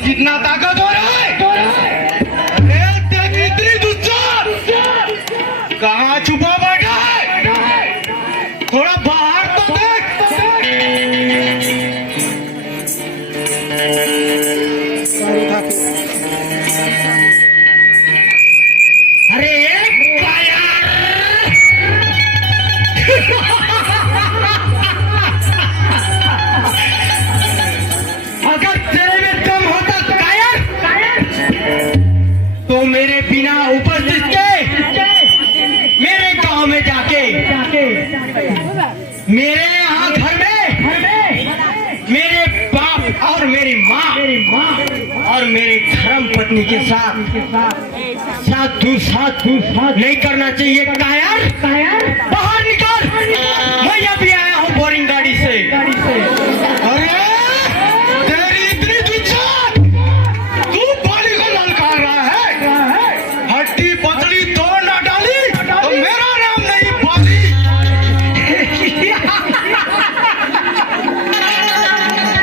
कितना ताकतवर है। अरे देख इतनी दुश्मन कहाँ छुपा बैठा है, थोड़ा बाहर तो देख। अरे अगर तेरे में दम होता तो मेरे बिना उपस्थित के मेरे गांव में जाके मेरे यहाँ घर में मेरे बाप और मेरी माँ और मेरे धर्म पत्नी के साथ नहीं करना चाहिए। कायर बाहर निकल, मैं अभी आया हूँ बोरिंग गाड़ी से। अरे तेरी इतनी दुश्मन, तू बाली को ललकार रहा है, हड्डी पतली तोड़ ना डाली तो मेरा नाम नहीं बाली।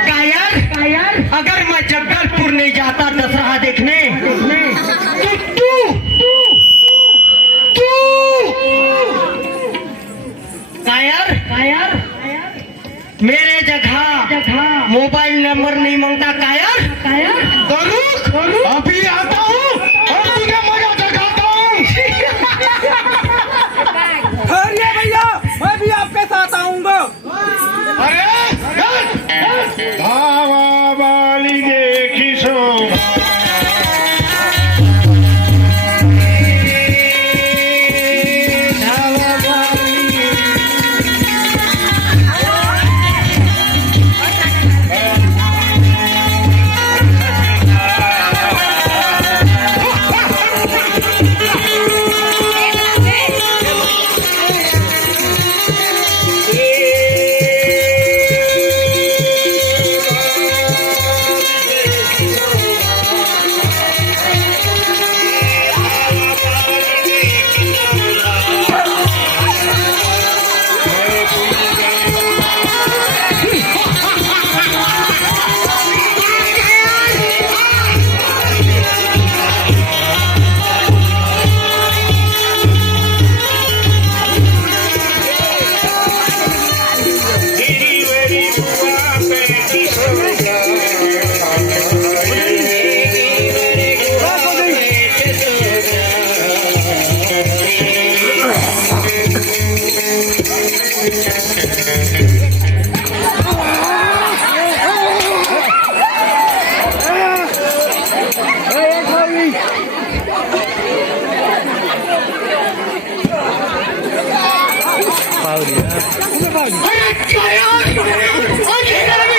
कायर अगर मैं जगदलपुर नहीं जाता दशहरा देखने तो तू कायर मेरे जगह मोबाइल नंबर नहीं मांगता। कायर तो रुक, अभी आता हूँ और तुझे मजा दिखाता हूँ। अरे भैया मैं भी आपके साथ आऊंगा। अरे धावा वाली देखी शोभा,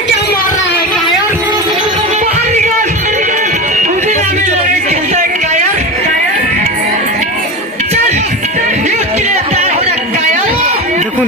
क्या मार रहा है कायर? बाहर निकल, देखूं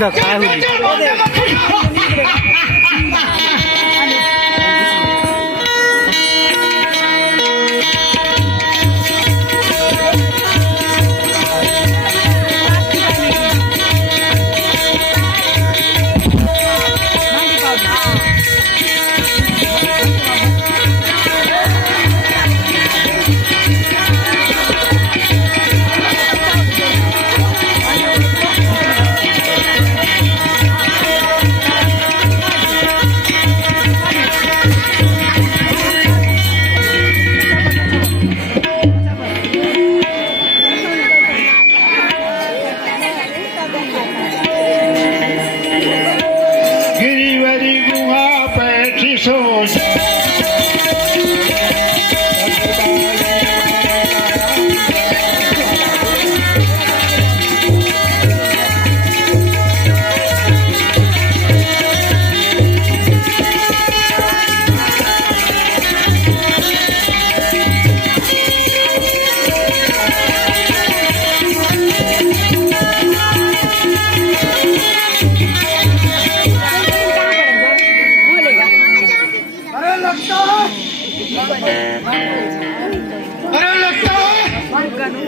अरे लगता है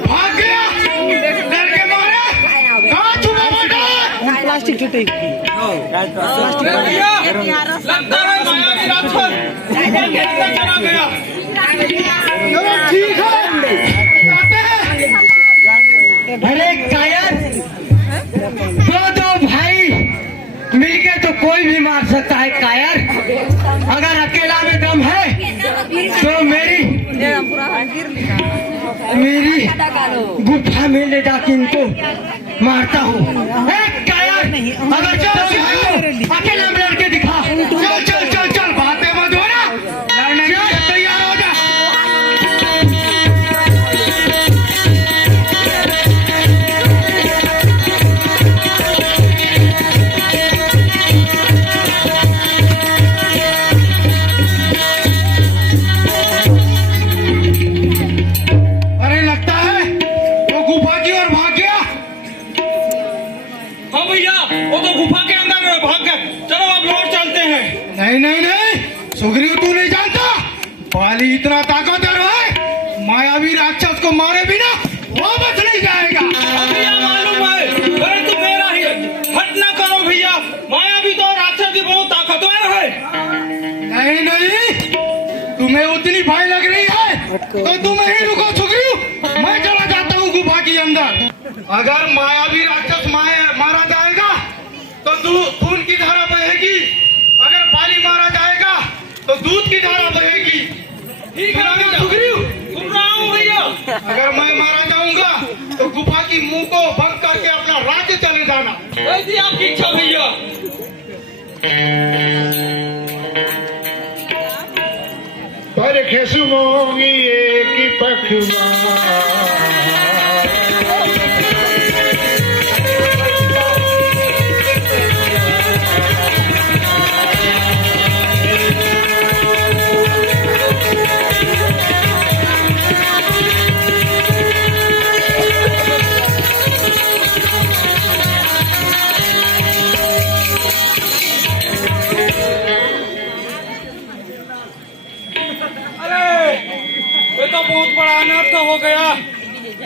भाग गया, डर के मारे। कहाँ छुपा बेटा? प्लास्टिक छुट्टी भैया लगता है मायावी राक्षस चला गया। चलो ठीक है, आते हैं। अरे कायर, दो भाई मिलके तो कोई भी मार सकता है कायर। अगर अकेला में दम है तो मेरी गुफा में ले जाके इनको मारता हूँ। कायर, अगर चलो अकेला में लड़के दिखा। चल चल चल चल, बातें मत हो ना, लड़ने के लिए तैयार हो जा। अरे लगता है वो गुफा की ओर भाग गया। हाँ भैया वो तो गुफा के अंदर में भाग गए। चलो अब लौट चलते हैं। नहीं नहीं नहीं, सुग्रीव तू नहीं जानता, बाली इतना ताकतवर है, मायावी राक्षस को मारे बिना वापस नहीं जाएगा। भैया मालूम है, परंतु मेरा ही हट न करो भैया। मायावी तो राक्षस भी बहुत ताकतवर है। नहीं नहीं, तुम्हें उतनी भय लग रही है तो तुम ही रुको सुग्रीव, मैं चला जाता हूँ गुफा के अंदर। अगर मायावी राक्षस मारा जाएगा तो खून की धारा बहेगी, अगर बाली मारा जाएगा तो दूध की धारा बहेगी। ठीक है भैया, सुग्रीव, सुन रहा हूँ भैया। अगर मैं मारा जाऊंगा तो गुफा की मुंह को बंद करके अपना राज्य चले जाना। ऐसी आपकी इच्छा भैया। पर खेसुमोगी एक पखुआ ये तो बहुत बड़ा अनर्थ हो गया।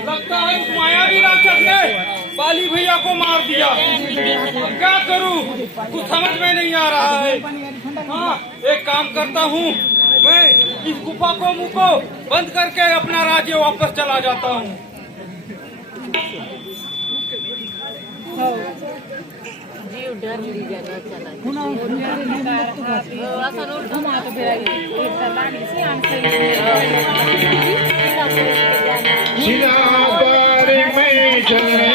लगता है उस मायावी राक्षस ने बाली भैया को मार दिया। अब क्या करूं, कुछ समझ में नहीं आ रहा है। हाँ, एक काम करता हूँ, मैं इस गुफा को मुंह को बंद करके अपना राज्य वापस चला जाता हूँ। जीव डर ली जाना चला असं उलटं मात सिनाबारे में चलने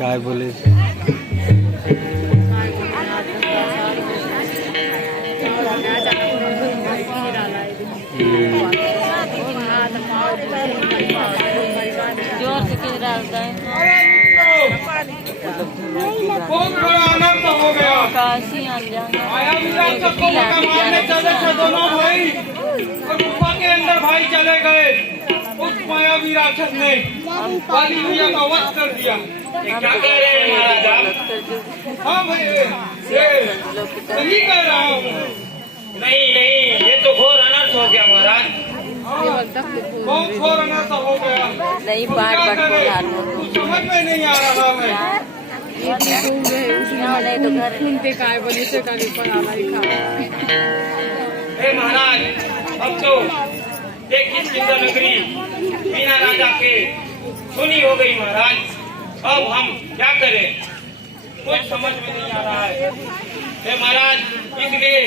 काय बोले जोर से किधर आता है बहुत बड़ा अनर्थ हो गया। काशी आ जाना मायावी राक्षस को मारने चले थे दोनों भाई, और गुफा के अंदर भाई चले गए। उस मायावी राक्षस ने बाली भैया का वध कर दिया। क्या कह रहे हैं महाराज आप? हाँ भाई, सही कह रहा हूँ। नहीं नहीं, ये तो घोर अनर्थ हो गया महाराज। बहुत घोर अनर्थ हो गया। नहीं तो बार क्या बार करें? बोला कुछ समझ में नहीं आ रहा है। नहीं तो घर सुनते काय बने से का पढ़ाला लिखा हे महाराज, अब तो एक किष्किंधा नगरी बिना राजा के सुनी हो गई महाराज। अब हम क्या करें, कुछ समझ में नहीं आ रहा है। हे महाराज, इसलिए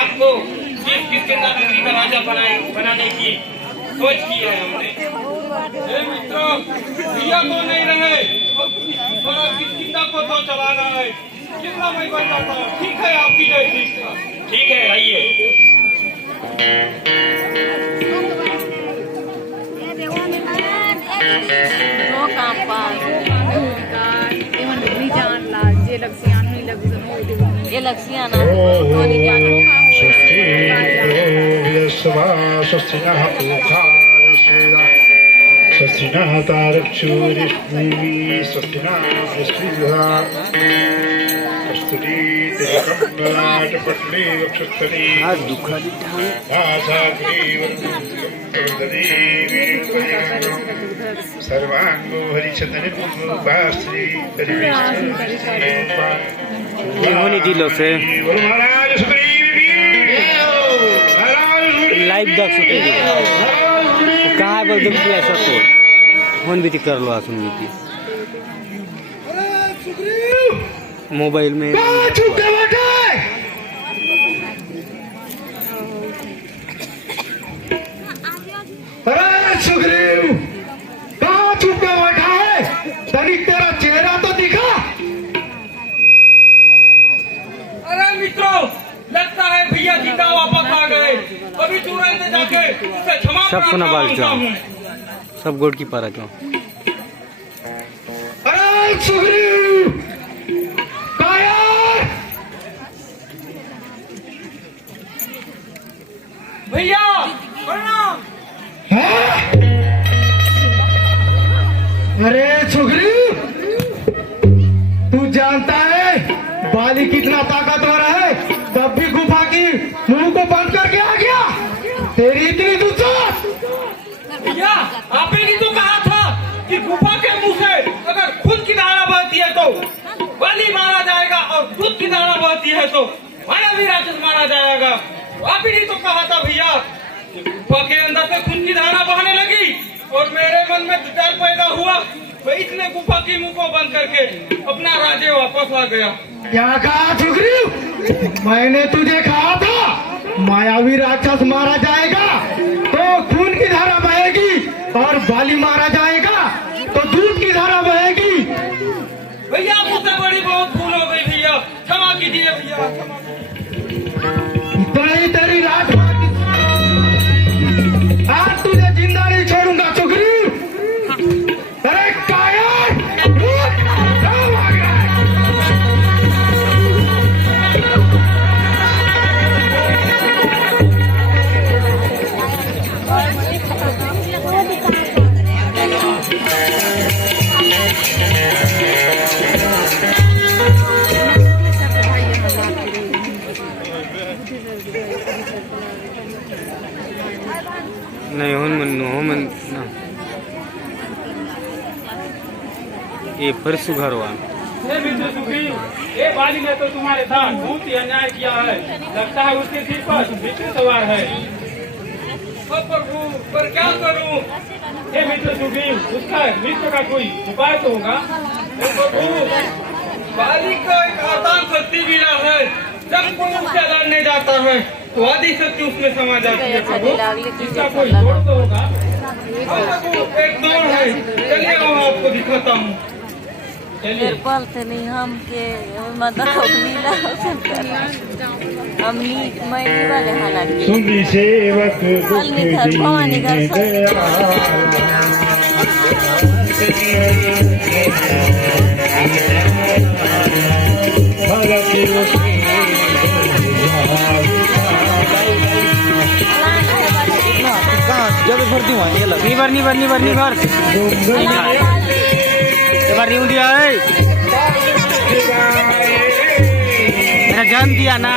आपको इस किष्किंधा नगरी का राजा बनाने की सोच की है हमने। हे मित्रों, भैया तो नहीं रहे, किष्किंधा को तो चलाना है। कितना मैं बन जाता हूँ। ठीक है, आपकी जय कृष्ण। ठीक है, आइए। वो काम पास एमन नहीं जान ला जे लक्ष्यान नहीं लग सनो ये लक्ष्य आना तो नहीं जाना स्वस्ति नः पूषा विश्वेदा स्वस्ति नः तारक्षूरिष्णि स्वस्ति नः वृष्टिर्धा कस्तूरी तिलकम्बलाटपट्ले वक्षस्थले सर्वांगो हरिचंदनमुपास्त्री होनी दिलो से महाराज लाइव देख सकते कहाँ बोल दो सपोर्ट फोन भी कर लो सुन भी मोबाइल में सुग्रीव कहाँ छुप के बैठा है? तनिक तेरा चेहरा तो दिखा। अरे मित्रों, लगता है भैया जीता वापस आ गए। अभी तुरंत जाके उसे क्षमा सब सुना बाल प्रार्थना जाओ हूँ। सब गोड़ की पारा क्यों अरे सुग्रीव कायर भैया प्रणाम। अरे सुग्रीव, तू जानता है बाली कितना ताकतवर है, तब भी गुफा की मुंह को बंद करके आ गया। तेरी इतनी दुस्साहस। भैया, आपने नहीं तो कहा था कि गुफा के मुंह से अगर खून की धारा बहती है तो बलि मारा जाएगा और दूध की धारा बहती है तो माया भी राक्षस मारा जाएगा। आप ही नहीं तो कहा था भैया। गुफा के अंदर से खून की धारा बहने लगी और मेरे मन में डर पैदा हुआ, तो इसने गुफा की मुंह को बंद करके अपना राज्य वापस आ गया। क्या कहा सुग्रीव? मैंने तुझे कहा था मायावी राक्षस मारा जाएगा तो खून की धारा बहेगी और बाली मारा जाएगा तो दूध की धारा बहेगी। भैया मुझसे बड़ी बहुत भूल हो गई भैया, क्षमा कीजिए भैया, क्षमा कीजिए। इतना ही तेरी रात आज तुझे जिंदा नहीं छोड़ूंगा सुग्रीव। अरे कायर, रुक, कहाँ भाग रहा है? नहीं हो मन ना ये फिर सुघर हुआ हे मित्र सुग्रीव, ये बाली ने तो तुम्हारे साथ बहुत ही अन्याय किया है। लगता है उसके सिर पर विष्णु सवार है। प्रभु, पर क्या करूं? हे मित्र सुग्रीव, उसका मृत्यु का कोई उपाय तो होगा। हे प्रभु, बाली का एक आसान शक्ति भी है। जब कोई उससे लड़ने जाता है तो आदि शक्ति उसमें समा जाती है। प्रभु, इसका कोई जोड़ तो होगा। एक दौड़ है, चलिए मैं आपको दिखाता हूँ। चलिए। निर्बल थे नहीं हम के मतलब नीला हम मैनी वाले हालांकि सुनी सेवक फल निधर भवानी घर जब भर दूँ निबर निबर निबर निबर निबर न्यू दिया है मेरा जान दिया ना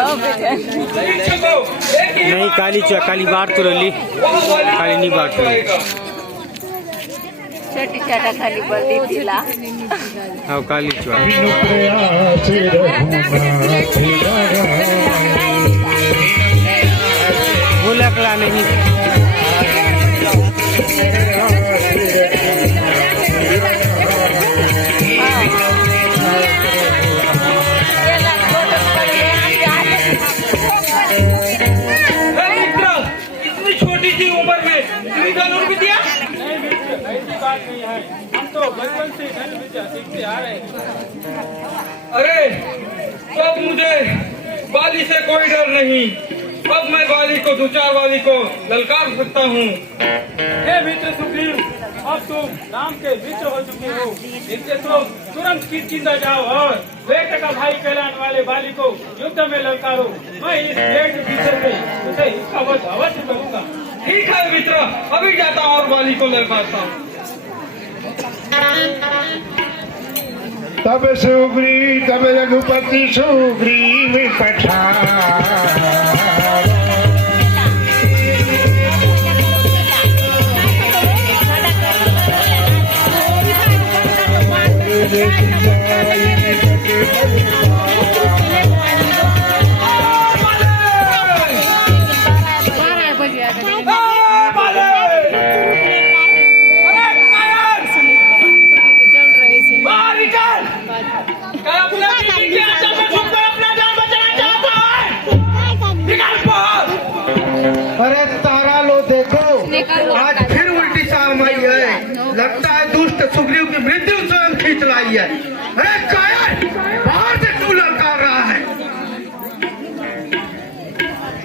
हो बेटा नहीं काली काली बार तो रली काली नहीं बार तो छोटी चाटा खाली बड़ी दिला हाँ काली चुआ बिनु प्रयास रघुनाथ लगाए। बोला कला नहीं इतनी छोटी सी उम्र में इतनी कानून भी दिया। ऐसी बात नहीं है, हम तो बचपन से धन विद्या सीखते आ रहे हैं। अरे अब मुझे बाली से कोई डर नहीं। अब मैं बाली को दो चार बाली को ललकार सकता हूँ। हे मित्र सुग्रीव, अब तुम राम के मित्र हो चुके हो, इससे तो तुरंत किष्किंधा जाओ और बेटे का भाई कहलाने वाले बाली को युद्ध में ललकारो। मैं इस गेट के भीतर से उसे इसका वध अवश्य करूंगा। ठीक है मित्र, अभी जाता हूँ और बाली को ललकारता हूँ। तब सुग्रीव तब रघुपति सुग्रीव पठार अरे तारा लो देखो, आज फिर उल्टी शाम आई है। लगता है दुष्ट सुग्रीव की मृत्यु स्वयं खींच लाई है। अरे कायर, बाहर से क्यों ललकार रहा है?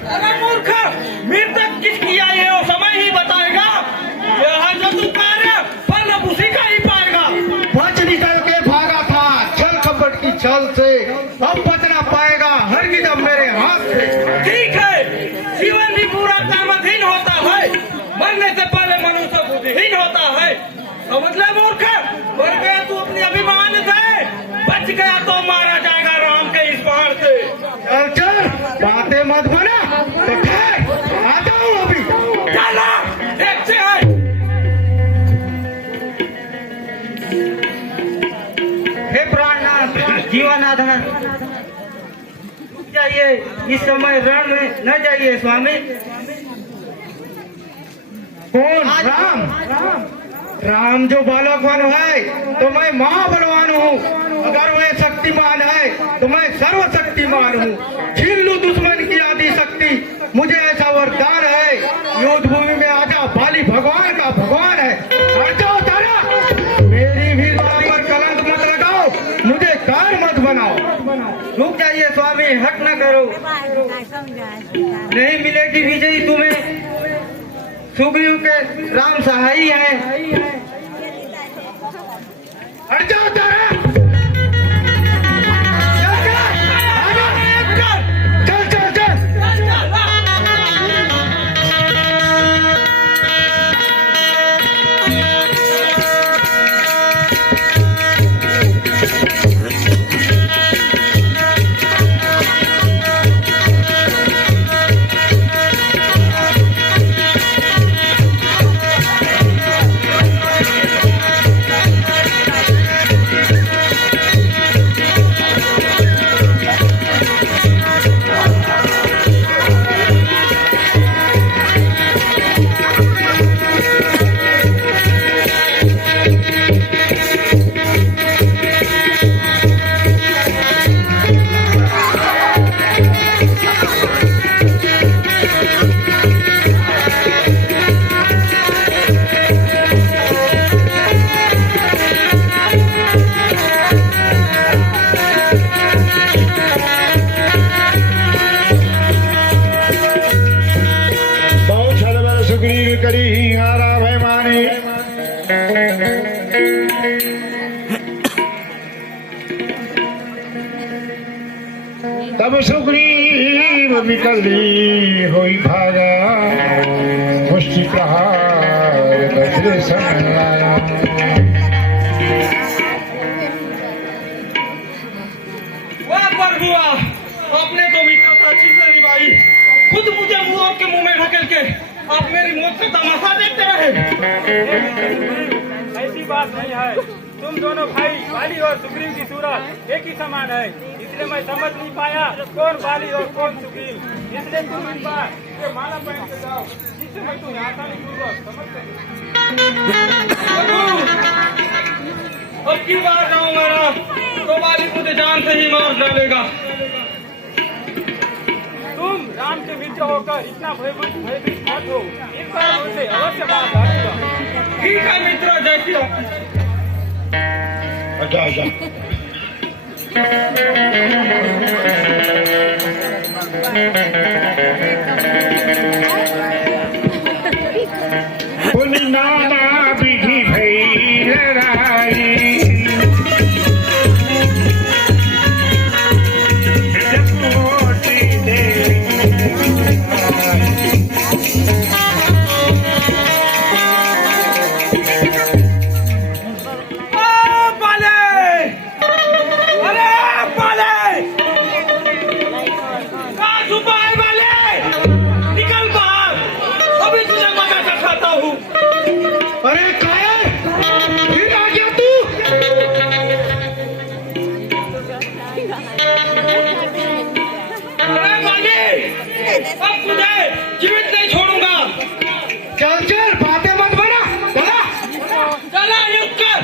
अरे मूर्ख, मृतक किसकी आई है वो समय ही बताएगा। यह जो तू कार्य फल अब उसी का ही पाएगा। बच निकल के भागा था छल कपट की छल से, अब बचना पाएगा हरगिज अब मेरे हाथ से। ठीक है, जीवन भी पूरा कामधीन होता है, मरने से पहले मनुष्य बुद्धिहीन होता है। समझ ले मूर्ख, मर गया तू अपनी अभिमान से, बच गया तो मारा जाएगा राम के इस बाण से। चल चल, बातें मत बना, तो ठहर, आता हूँ अभी। चला, देखते हैं। हे प्राणनाथ, जीवन आधार, जाइए, इस समय रण में न जाइए स्वामी। कौन? राम? राम जो बालकवान है तो मैं महाबलवान हूँ। अगर वह शक्तिमान है तो मैं सर्वशक्तिमान हूँ। छीन लूं दुश्मन की आदि शक्ति, मुझे ऐसा वरदान है। युद्ध भूमि में आजा, बाली भगवान का भगवान है। हट जाओ तारा, मेरी भी बात पर कलंक मत लगाओ, मुझे कार मत बनाओ। रुक जाइए स्वामी, हट न करो। नहीं मिलेगी विजयी तुम्हें, सुग्रीव के राम सहाई है। हट जाओ तारा, चल चल चल। करी हारा भय माने। तब सुग्रीव निकली होई भागा, मुष्टि प्रहार बजरे संलाया। वाह प्रभु, आपने तो मित्रता अच्छी से निभाई। खुद मुझे मुंह के मुंह में ढकेल के आप मेरी मौत का तमाशा देखते रहे। ऐसी बात नहीं है। तुम दोनों भाई बाली और सुग्रीव की सूरत एक ही समान है, इसलिए मैं समझ नहीं पाया कौन बाली और कौन सुग्रीव। इसलिए तुम इस बार ये माला पहन के जाओ, जिससे मैं तुम्हें आसानी पूर्वक समझ सकूं। अब की बार जाऊं मेरा तो बाली मुझे जान से ही मार डालेगा। तुम राम के मित्र होकर इतना भयभीत मत हो, इस बार मुझसे अवश्य बात डालूंगा। ठीक है मित्र, जैसी हो। अच्छा अच्छा कुल नाना विधि भई लड़ाई अरे काया, फिर आ गया तू? अरे बाली, अब तुझे जीवित नहीं छोड़ूंगा। चल चल, बातें मत बना, चला। चला युद्ध कर।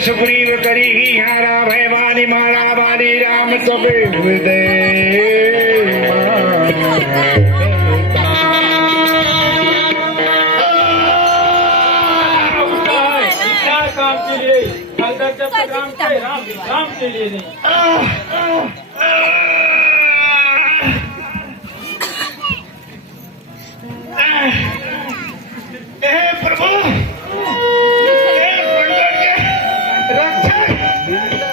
सुग्रीव करी हारा भयवानी मारा बाली राम तबे हृदय काम के लिए कल तक जब तक राम के लिए नहीं। प्रभु,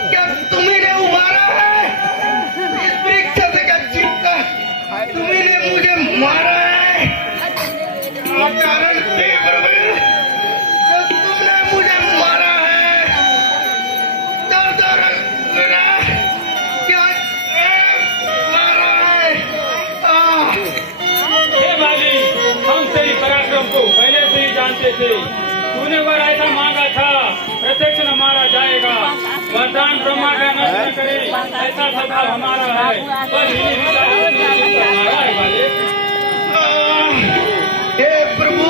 क्या तुम्ही ने उमारा है इस वृक्ष से? क्या चिपका तुम्ही ने मुझे मारा है? कारण थे प्रभु, जब तुमने मुझे मारा है क्या मारा है? हे बाली, हम तेरी पराक्रम को पहले से ही जानते थे। तूने वर ऐसा मांगा था, प्रत्यक्ष न मारा जाएगा। वरदान ब्रह्मा का नष्ट न करे, ऐसा स्वभाव हमारा है। बस इन्हीं विचारों से हमारा है बाली। हे प्रभु,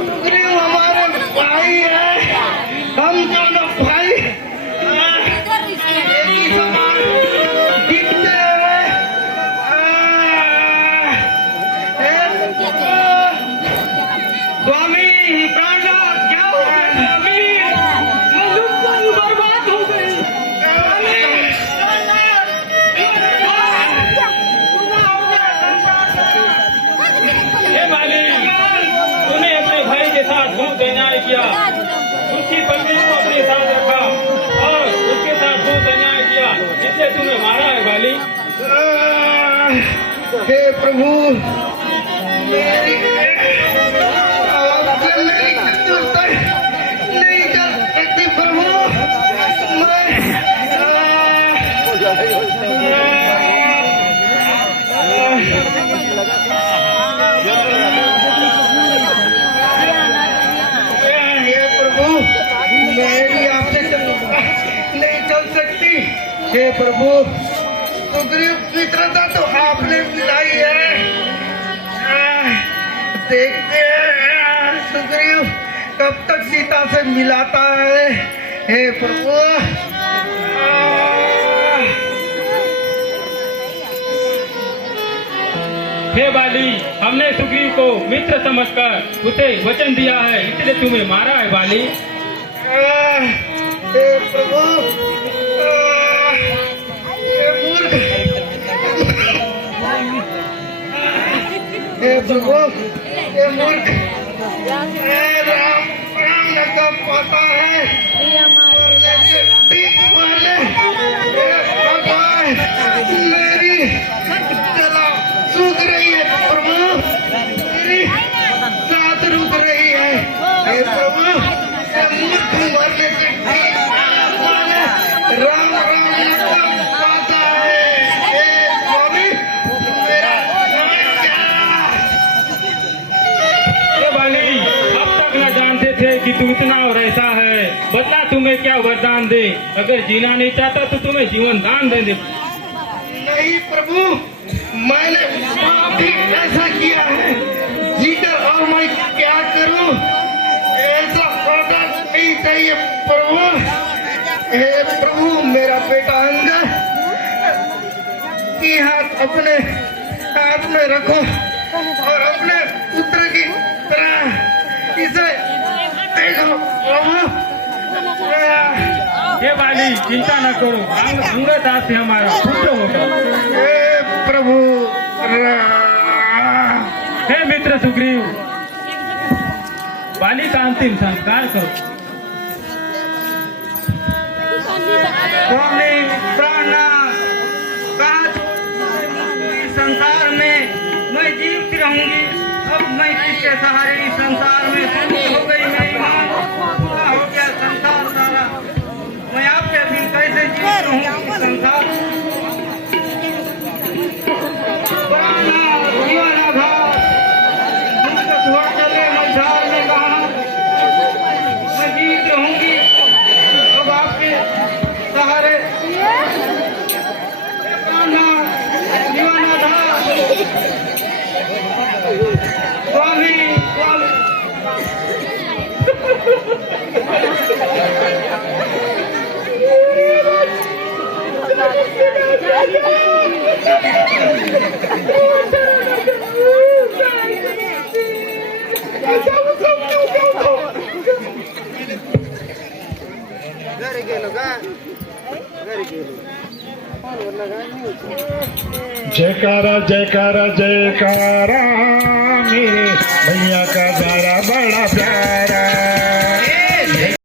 सुग्रीव हमारे भाई है। हम दोनों भाई एक ही समान दिखते हैं। स्वामी प्राणनाथ, क्या हो गया स्वामी? बर्बाद हो गई। हे बाली, तूने अपने भाई के साथ बहुत अन्याय किया। उसकी पत्नी को अपने साथ रखा और उसके साथ बहुत अन्याय किया, जिससे तुम्हें मारा है बाली। हे प्रभु, मेरी दुर्दशा नहीं कर सकती प्रभु। हे प्रभु, मेरी आपसे नहीं चल सकती। हे प्रभु, सुग्रीव मित्रता तो आपने मिलाई है। देखते हैं सुग्रीव कब तक सीता से मिलाता है। हे प्रभु, हे बाली, हमने सुग्रीव को मित्र समझकर उसे वचन दिया है, इसलिए तुम्हें मारा है बाली। हे प्रभु, हे मूर्ख, हे प्रभु, हे मूर्ख, हे राम, राम ने तो पता है, ठीक मार ले, हे भगवान, मेरी गला सूख रही है प्रभु, मेरी सांस रुक रही है, हे प्रभु, हे मूर्ख मरने से ठीक मार ले, राम राम ने तो पता है, हे स्वामी, मेरा नाम क्या? हे बाली, अब तक न जानते थे कि तू इतना और ऐसा है। बता तुम्हें क्या वरदान दे, अगर जीना नहीं चाहता तो तुम्हें जीवन दान दे दे। नहीं प्रभु, मैंने पाप ही ऐसा किया है, जीकर और मैं क्या करूं? ऐसा होना नहीं चाहिए प्रभु। हे प्रभु, मेरा बेटा अंगद की अपने हाथ में रखो और अपने पुत्र की तरह इसे देखो प्रभु। हे बाली, चिंता न करो, अंगद आज से हमारा पुत्र होगा। हे प्रभु, हे मित्र सुग्रीव, बाली का अंतिम संस्कार करो। स्वामी प्राणनाथ, इस संसार में मैं जीवित रहूंगी। अब मैं किसके सहारे इस संसार में सुखी हो गई, मेरी माँ पूरा हो गया संसार सारा, मैं आपके बिन कैसे जीवित रहूंगी इस संसार? प्राणनाथ, जीवनाधार, मुझको छोड़ चले मैं झार में कहा, मैं जीवित रहूंगी अब आपके सहारे। स्वामी, स्वामी, जयकारा जयकारा जयकारा, मेरे भैया का दारा बड़ा प्यारा।